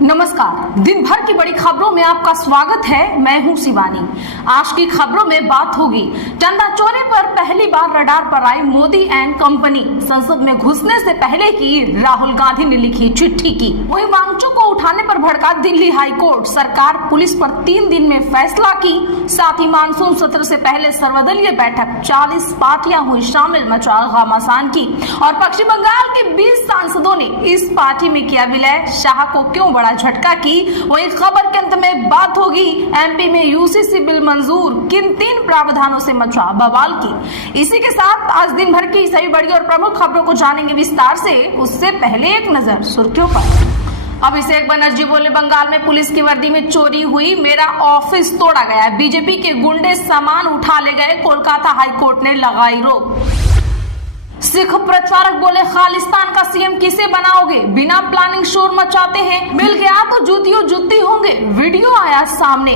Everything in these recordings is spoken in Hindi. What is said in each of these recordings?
नमस्कार, दिन भर की बड़ी खबरों में आपका स्वागत है। मैं हूं शिवानी। आज की खबरों में बात होगी चंदा चोरी पर पहली बार रडार पर आई मोदी एंड कंपनी। संसद में घुसने से पहले की राहुल गांधी ने लिखी चिट्ठी की। वहीं वांगचुक को उठाने पर भड़का दिल्ली हाई कोर्ट। सरकार पुलिस पर 3 दिन में फैसला की। साथ ही मानसून सत्र से पहले सर्वदलीय बैठक, 40 पार्टियां हुई शामिल, मचा घमासान की। और पश्चिम बंगाल के 20 सांसदों ने इस पार्टी में किया विलय। शाह को क्यों बड़ा झटका की, वही खबर के अंत में बात होगी। एमपी में यूसीसी बिल मंजूर, किन 3 प्रावधानों से मचा बवाल की। इसी के साथ आज दिन भर की सभी बड़ी और प्रमुख खबरों को जानेंगे विस्तार से। उससे पहले एक नजर सुर्खियों पर। अभिषेक बनर्जी बोले, बंगाल में पुलिस की वर्दी में चोरी हुई, मेरा ऑफिस तोड़ा गया। बीजेपी के गुंडे सामान उठा ले गए, कोलकाता हाईकोर्ट ने लगाई रोक। सिख प्रचारक बोले, खालिस्तान का सीएम किसे बनाओगे, बिना प्लानिंग शोर मचाते हैं, मिल गया तो जूतियों जुत्ती होंगे। वीडियो आया सामने।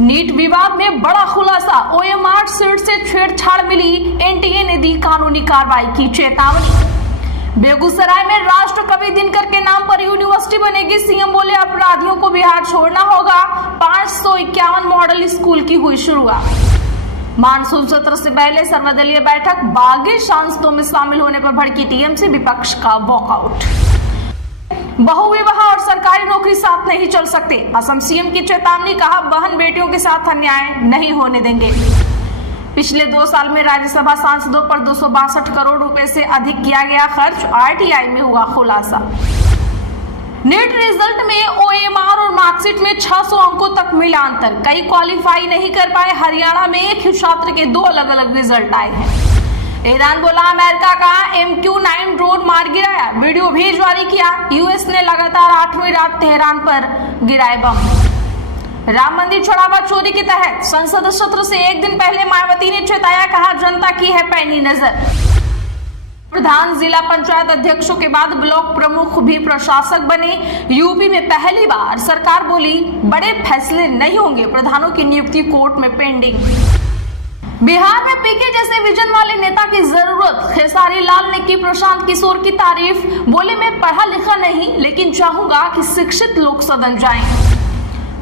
नीट विवाद में बड़ा खुलासा, ओएमआर सीट से छेड़छाड़ मिली, एनटीए ने दी कानूनी कार्रवाई की चेतावनी। बेगूसराय में राष्ट्र कवि दिनकर के नाम पर यूनिवर्सिटी बनेगी। सीएम बोले, अपराधियों को बिहार छोड़ना होगा। 551 मॉडल स्कूल की हुई शुरुआत। मानसून सत्र से पहले सर्वदलीय बैठक, बागी सांसदों में शामिल होने पर भड़की टीएमसी, विपक्ष का वॉकआउट। बहुविवाह और सरकारी नौकरी साथ नहीं चल सकते, असम सीएम की चेतावनी। कहा, बहन बेटियों के साथ अन्याय नहीं होने देंगे। पिछले 2 साल में राज्यसभा सांसदों पर 262 करोड़ रुपए से अधिक किया गया खर्च, आरटीआई में हुआ खुलासा। नीट रिजल्ट में ओएमआर और मार्कशीट में 600 अंकों तक मिला अंतर, कई क्वालिफाई नहीं कर पाए। हरियाणा में एक ही छात्र के 2 अलग-अलग रिजल्ट आए हैं। ईरान बोला, अमेरिका का MQ-9 ड्रोन मार गिराया, वीडियो भी जारी किया। यूएस ने लगातार 8वीं रात तेहरान पर गिराए बम। राम मंदिर चढ़ावा चोरी के तहत संसद सत्र से 1 दिन पहले मायावती ने चेताया, कहा जनता की है पैनी नजर। प्रधान जिला पंचायत अध्यक्षों के बाद ब्लॉक प्रमुख भी प्रशासक बने। यूपी में पहली बार सरकार बोली, बड़े फैसले नहीं होंगे, प्रधानों की नियुक्ति कोर्ट में पेंडिंग। बिहार में पीके जैसे विजन वाले नेता की जरूरत, खेसारी लाल ने की प्रशांत किशोर की तारीफ। बोले, मैं पढ़ा लिखा नहीं, लेकिन चाहूंगा कि शिक्षित लोग सदन जाएं।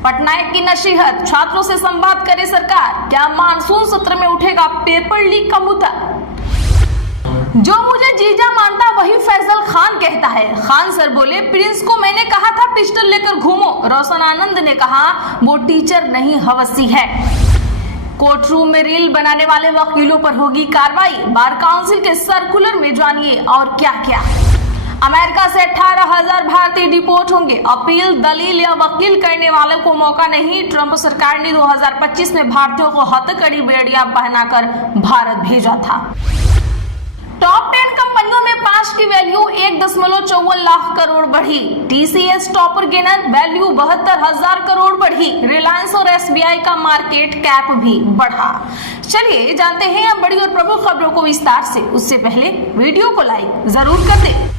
पटनायक की नसीहत, छात्रों से संवाद करे सरकार, क्या मानसून सत्र में उठेगा पेपर लीक का मुद्दा। जो मुझे जीजा मानता वही फैजल खान कहता है। खान सर बोले, प्रिंस को मैंने कहा था पिस्टल लेकर घूमो। रोशन आनंद ने कहा, वो टीचर नहीं हवसी है। कोर्ट रूम में रील बनाने वाले वकीलों पर होगी कार्रवाई। बार काउंसिल के सर्कुलर में जानिए और क्या क्या। अमेरिका से 18,000 भारतीय डिपोर्ट होंगे। अपील, दलील या वकील करने वालों को मौका नहीं। ट्रंप सरकार ने 2025 में भारतीयों को हथकड़ी बेड़ियां पहनाकर भारत भेजा था। टॉप 10 कंपनियों में 5 की वैल्यू 1.54 लाख करोड़ बढ़ी। TCS topper gainer, value 72,000 crore बढ़ी। रिलायंस और एसबीआई का मार्केट कैप भी बढ़ा। चलिए जानते हैं अब बड़ी और प्रमुख खबरों को विस्तार से। उससे पहले वीडियो को लाइक जरूर कर दें।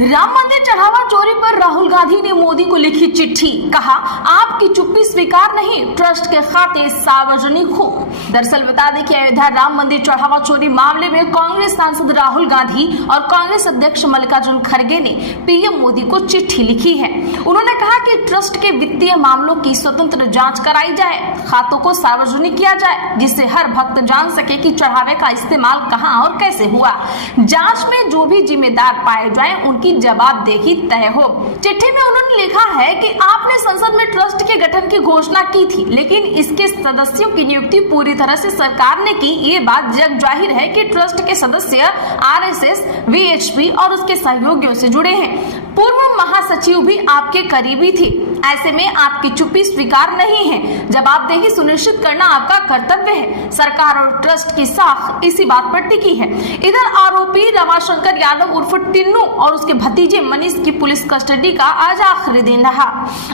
राम मंदिर चढ़ावा चोरी पर राहुल गांधी ने मोदी को लिखी चिट्ठी। कहा, आपकी चुप्पी स्वीकार नहीं, ट्रस्ट के खाते सार्वजनिक हो। दरअसल बता दें कि अयोध्या राम मंदिर चढ़ावा चोरी मामले में कांग्रेस सांसद राहुल गांधी और कांग्रेस अध्यक्ष मल्लिकार्जुन खड़गे ने पीएम मोदी को चिट्ठी लिखी है। उन्होंने कहा कि ट्रस्ट के वित्तीय मामलों की स्वतंत्र जांच कराई जाए, खातों को सार्वजनिक किया जाए, जिससे हर भक्त जान सके कि चढ़ावे का इस्तेमाल कहां और कैसे हुआ। जांच में जो भी जिम्मेदार पाए जाए उनकी जवाबदेही तय हो। चिट्ठी में उन्होंने लिखा है कि आपने संसद में ट्रस्ट के गठन की घोषणा की थी, लेकिन इसके सदस्यों की नियुक्ति पूरी तरह से सरकार ने की। ये बात जग जाहिर है कि ट्रस्ट के सदस्य आरएसएस, वीएचपी और उसके सहयोगियों से जुड़े हैं। पूर्व महासचिव भी आपके करीबी थे। ऐसे में आपकी चुप्पी स्वीकार नहीं है। जवाबदेही सुनिश्चित करना आपका कर्तव्य है। सरकार और ट्रस्ट की साख इसी बात पर टिकी है। इधर आरोपी रमाशंकर यादव उर्फ टिन्नू और उसके भतीजे मनीष की पुलिस कस्टडी का आज आखिरी दिन रहा।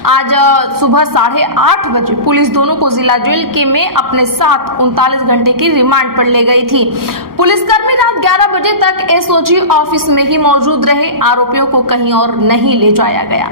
आज सुबह 8:30 बजे पुलिस दोनों को जिला जेल के में अपने साथ 39 घंटे की रिमांड पर ले गई थी। पुलिसकर्मी रात 11 बजे तक एसओजी ऑफिस में ही मौजूद रहे। आरोपियों को कहीं और नहीं ले जाया गया।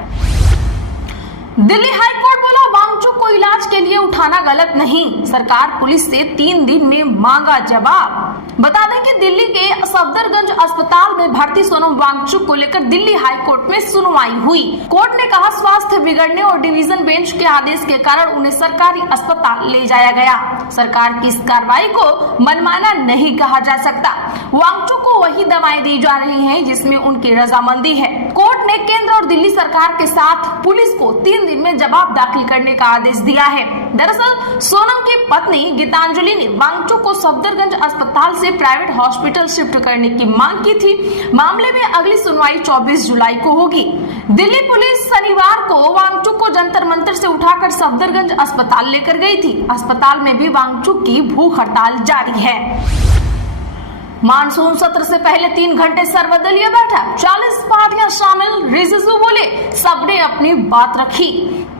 दिल्ली हाई कोर्ट बोला, वांगचुक को इलाज के लिए उठाना गलत नहीं, सरकार पुलिस से 3 दिन में मांगा जवाब। बता दें कि दिल्ली के सफदरगंज अस्पताल में भर्ती सोनम वांगचुक को लेकर दिल्ली हाई कोर्ट में सुनवाई हुई। कोर्ट ने कहा, स्वास्थ्य बिगड़ने और डिवीजन बेंच के आदेश के कारण उन्हें सरकारी अस्पताल ले जाया गया। सरकार की इस कार्रवाई को मनमाना नहीं कहा जा सकता। वांगचुक को वही दवाएं दी जा रही हैं जिसमें उनकी रजामंदी है। कोर्ट ने केंद्र और दिल्ली सरकार के साथ पुलिस को 3 दिन में जवाब दाखिल करने का आदेश दिया है। दरअसल सोनम की पत्नी गीतांजलि ने वांगचुक को सफदरगंज अस्पताल से प्राइवेट हॉस्पिटल शिफ्ट करने की मांग की थी। मामले में अगली सुनवाई 24 जुलाई को होगी। दिल्ली पुलिस शनिवार को वांगचुक को जंतर मंतर से उठाकर सफदरगंज अस्पताल लेकर गई थी। अस्पताल में भी वांगचुक की भूख हड़ताल जारी है। मानसून सत्र से पहले 3 घंटे सर्वदलीय बैठक, 40 पार्टियां शामिल। रिजिजू बोले सबने अपनी बात रखी।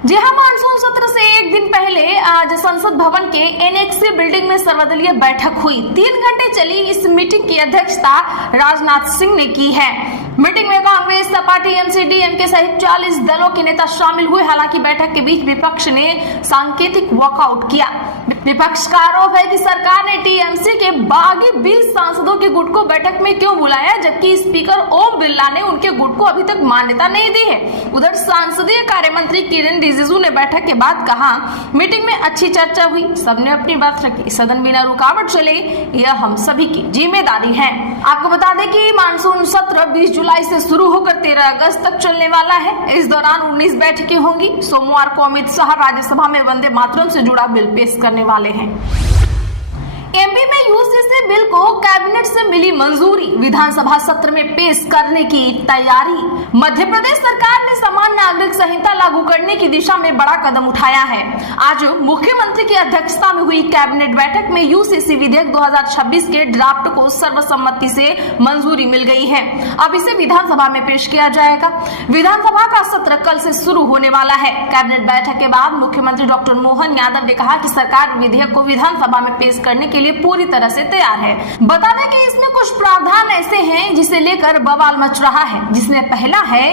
जी हाँ, मानसून सत्र से एक दिन पहले आज संसद भवन के एनएक्सी बिल्डिंग में सर्वदलीय बैठक हुई। 3 घंटे चली इस मीटिंग की अध्यक्षता राजनाथ सिंह ने की है। मीटिंग में कांग्रेस, सपा, टीएमसी, डीएमके सहित 40 दलों के नेता शामिल हुए। हालांकि बैठक के बीच विपक्ष ने सांकेतिक वॉकआउट किया। विपक्ष का आरोप है कि सरकार ने टीएमसी के बागी 20 सांसदों के गुट को बैठक में क्यों बुलाया, जबकि स्पीकर ओम बिरला ने उनके गुट को अभी तक मान्यता नहीं दी है। उधर संसदीय कार्य मंत्री किरेन रिजिजू ने बैठक के बाद कहा, मीटिंग में अच्छी चर्चा हुई, सबने अपनी बात रखी, सदन बिना रुकावट चले, यह हम सभी की जिम्मेदारी है। आपको बता दें कि मानसून सत्र 20 जुलाई से शुरू होकर 13 अगस्त तक चलने वाला है। इस दौरान 19 बैठकें होंगी। सोमवार को अमित शाह राज्यसभा में वंदे मातरम से जुड़ा बिल पेश करने वाले हैं। एमपी में यूसीसी बिल को कैबिनेट से मिली मंजूरी, विधानसभा सत्र में पेश करने की तैयारी। मध्य प्रदेश सरकार ने समान नागरिक संहिता लागू करने की दिशा में बड़ा कदम उठाया है। आज मुख्यमंत्री की अध्यक्षता में हुई कैबिनेट बैठक में यूसीसी विधेयक 2026 के ड्राफ्ट को सर्वसम्मति से मंजूरी मिल गई है। अब इसे विधानसभा में पेश किया जाएगा। विधानसभा का सत्र कल से शुरू होने वाला है। कैबिनेट बैठक के बाद मुख्यमंत्री डॉक्टर मोहन यादव ने कहा कि सरकार विधेयक को विधानसभा में पेश करने के लिए पूरी तरह से तैयार है। बता दें कि इसमें कुछ प्रावधान ऐसे हैं जिसे लेकर बवाल मच रहा है, जिसमें पहला है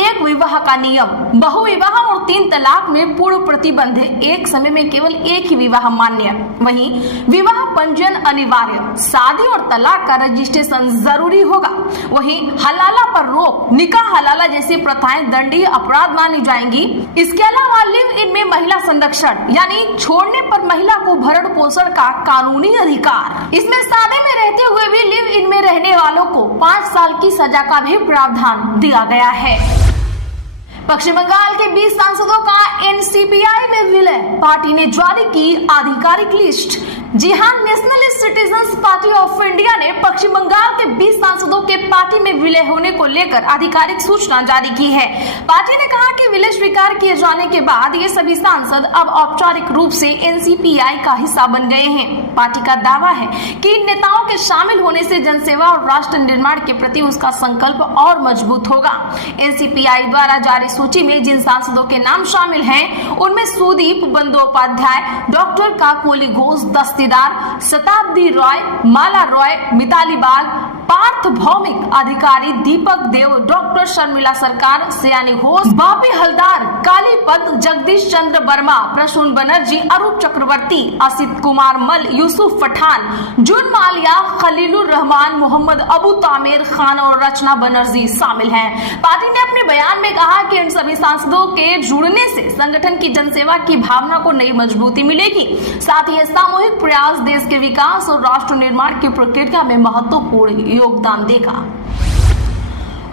एक विवाह का नियम। बहुविवाह और 3 तलाक में पूर्ण प्रतिबंध, एक समय में केवल एक ही विवाह मान्य। वहीं विवाह पंजीयन अनिवार्य, शादी और तलाक का रजिस्ट्रेशन जरूरी होगा। वहीं हलाला पर रोक, निकाह हलाला जैसी प्रथाएं दंडनीय अपराध मानी जाएंगी। इसके अलावा लिव इन में महिला संरक्षण, यानी छोड़ने पर महिला को भरण पोषण का कानूनी अधिकार। इसमें शादी में रहते हुए भी लिव इन में रहने वालों को 5 साल की सजा का भी प्रावधान दिया गया है। पश्चिम बंगाल के 20 सांसदों का एनसीपीआई में विलय, पार्टी ने जारी की आधिकारिक लिस्ट। जी हां, nationalist citizens party of India ने पश्चिम बंगाल के 20 सांसदों के पार्टी में विलय होने को लेकर आधिकारिक सूचना जारी की है। पार्टी ने कहा कि विलय स्वीकार किए जाने के बाद ये सभी सांसद अब औपचारिक रूप से एनसीपीआई का हिस्सा बन गए हैं। पार्टी का दावा है कि इन नेताओं के शामिल होने से जनसेवा और राष्ट्र निर्माण के प्रति उसका संकल्प और मजबूत होगा। एनसीपीआई द्वारा जारी सूची में जिन सांसदों के नाम शामिल हैं, उनमें सुदीप बंदोपाध्याय, डॉक्टर काकोली घोष, दस्तीदार, शताब्दी रॉय, माला रॉय, मिताली बाग, पार्थ भौमिक अधिकारी, दीपक देव, डॉक्टर शर्मिला सरकार, सयानी घोष, बापी हलदार, कालीपद, जगदीश चंद्र वर्मा, प्रसून बनर्जी, अरूप चक्रवर्ती, असित कुमार मल, यूसुफ पठान, जुन मालिया, खलीलुर रहमान, मोहम्मद अबू तामिर खान और रचना बनर्जी शामिल हैं। पार्टी ने अपने बयान में कहा कि इन सभी सांसदों के जुड़ने से संगठन की जनसेवा की भावना को नई मजबूती मिलेगी। साथ ही सामूहिक प्रयास देश के विकास और राष्ट्र निर्माण की प्रक्रिया में महत्वपूर्ण योगदान देगा।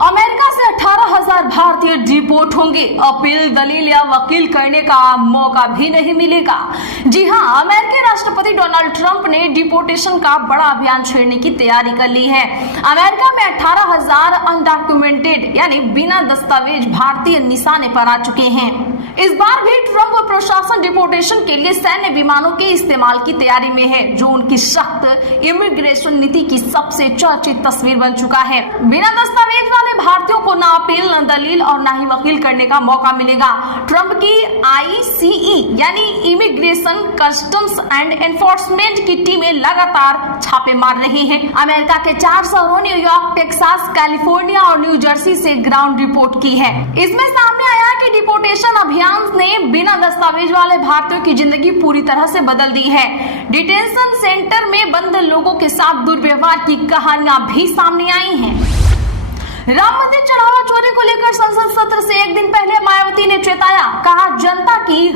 अमेरिका से 18,000 भारतीय डिपोर्ट होंगे। अपील, दलील या वकील करने का मौका भी नहीं मिलेगा। जी हां, अमेरिकी राष्ट्रपति डोनाल्ड ट्रंप ने डिपोर्टेशन का बड़ा अभियान छेड़ने की तैयारी कर ली है। अमेरिका में 18,000 अनडॉक्यूमेंटेड यानी बिना दस्तावेज भारतीय निशाने पर आ चुके हैं। इस बार भी ट्रंप प्रशासन डिपोर्टेशन के लिए सैन्य विमानों के इस्तेमाल की तैयारी में है, जो उनकी सख्त इमिग्रेशन नीति की सबसे चर्चित तस्वीर बन चुका है। बिना दस्तावेज वाले भारतीयों को ना अपील, न दलील और ना ही वकील करने का मौका मिलेगा। ट्रंप की ICE यानी इमिग्रेशन, कस्टम्स एंड एनफोर्समेंट की टीमें लगातार छापे मार रही हैं। अमेरिका के 4 शहरों न्यूयॉर्क, टेक्सास, कैलिफोर्निया और न्यू जर्सी से ग्राउंड रिपोर्ट की है। इसमें सामने आया कि डिपोर्टेशन अभियान ने बिना दस्तावेज वाले भारतीयों की जिंदगी पूरी तरह से बदल दी है। डिटेंशन सेंटर में बंद लोगों के साथ दुर्व्यवहार की कहानियां भी सामने आई हैं। राम मंदिर चढ़ावा चोरी को लेकर संसद सत्र से एक दिन पहले मायावती ने चेताया,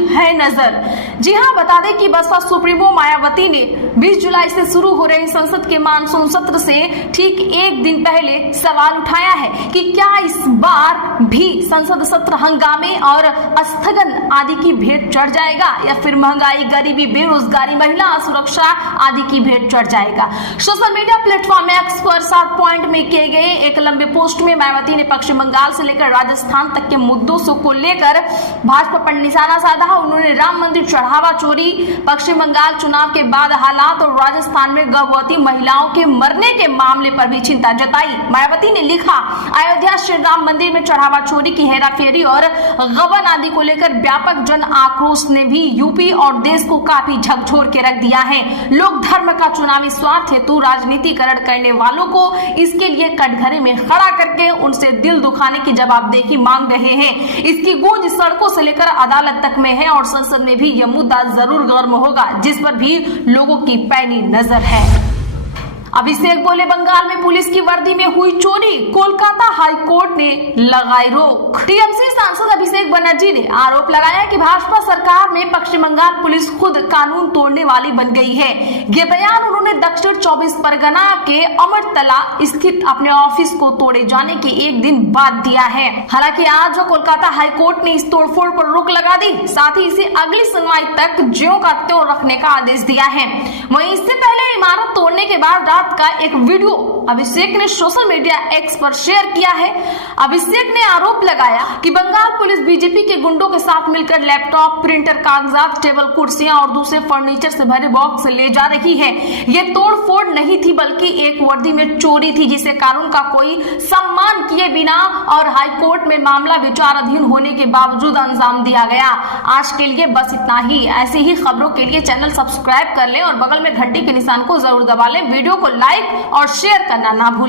है नजर। जी हां, बता दें कि बसपा सुप्रीमो मायावती ने 20 जुलाई से शुरू हो रहे संसद के मानसून सत्र से ठीक एक दिन पहले सवाल उठाया है कि क्या इस बार भी संसद सत्र हंगामे और स्थगन आदि की भेंट चढ़ जाएगा या फिर महंगाई, गरीबी, बेरोजगारी, महिला सुरक्षा आदि की भेंट चढ़ जाएगा। सोशल मीडिया प्लेटफॉर्म एक्स पर 7 पॉइंट में किए गए एक लंबे पोस्ट में मायावती ने पश्चिम बंगाल से लेकर राजस्थान तक के मुद्दों को लेकर भाजपा पर निशाना साधा। उन्होंने राम मंदिर चढ़ावा चोरी, पश्चिम बंगाल चुनाव के बाद हालात और राजस्थान में गर्भवती महिलाओं के मरने के मामले पर भी चिंता जताई। मायावती ने लिखा, अयोध्या श्री राम मंदिर में चढ़ावा चोरी की हेराफेरी और गबन आदि को लेकर व्यापक जन आक्रोश ने भी यूपी और देश को काफी झकझोर के रख दिया है। लोग धर्म का चुनावी स्वार्थ हेतु राजनीतिकरण करने वालों को इसके लिए कटघरे में खड़ा करके उनसे दिल दुखाने की जवाबदेही मांग रहे हैं। इसकी गूंज सड़कों से लेकर अदालत तक में है और संसद में भी यह मुद्दा जरूर गर्म होगा, जिस पर भी लोगों की पैनी नजर है। अभिषेक बोले, बंगाल में पुलिस की वर्दी में हुई चोरी, कोलकाता हाई कोर्ट ने लगाई रोक। टीएमसी सांसद अभिषेक बनर्जी ने आरोप लगाया कि भाजपा सरकार में पश्चिम बंगाल पुलिस खुद कानून तोड़ने वाली बन गई है। ये बयान उन्होंने दक्षिण 24 परगना के अमरतला स्थित अपने ऑफिस को तोड़े जाने के एक दिन बाद दिया है। हालांकि आज कोलकाता हाई कोर्ट ने इस तोड़फोड़ पर रोक लगा दी, साथ ही इसे अगली सुनवाई तक ज्यों का त्यों रखने का आदेश दिया है। वहीं इससे पहले इमारत तोड़ने के बाद रात का एक वीडियो अभिषेक ने सोशल मीडिया एक्स पर शेयर किया है। अभिषेक ने आरोप लगाया कि बंगाल पुलिस बीजेपी के गुंडों के साथ मिलकर लैपटॉप, प्रिंटर, कागजात, टेबल कुर्सियां और दूसरे फर्नीचर से भरे बॉक्स ले जा रही है। ये तोड़फोड़ नहीं थी बल्कि एक वर्दी में चोरी थी, जिसे कानून का कोई सम्मान किए बिना और हाईकोर्ट में मामला विचाराधीन होने के बावजूद अंजाम दिया गया। आज के लिए बस इतना ही। ऐसी ही खबरों के लिए चैनल सब्सक्राइब कर लें और बगल में घंटी के निशान को जरूर दबा लें। वीडियो को लाइक और शेयर करना ना भूलें।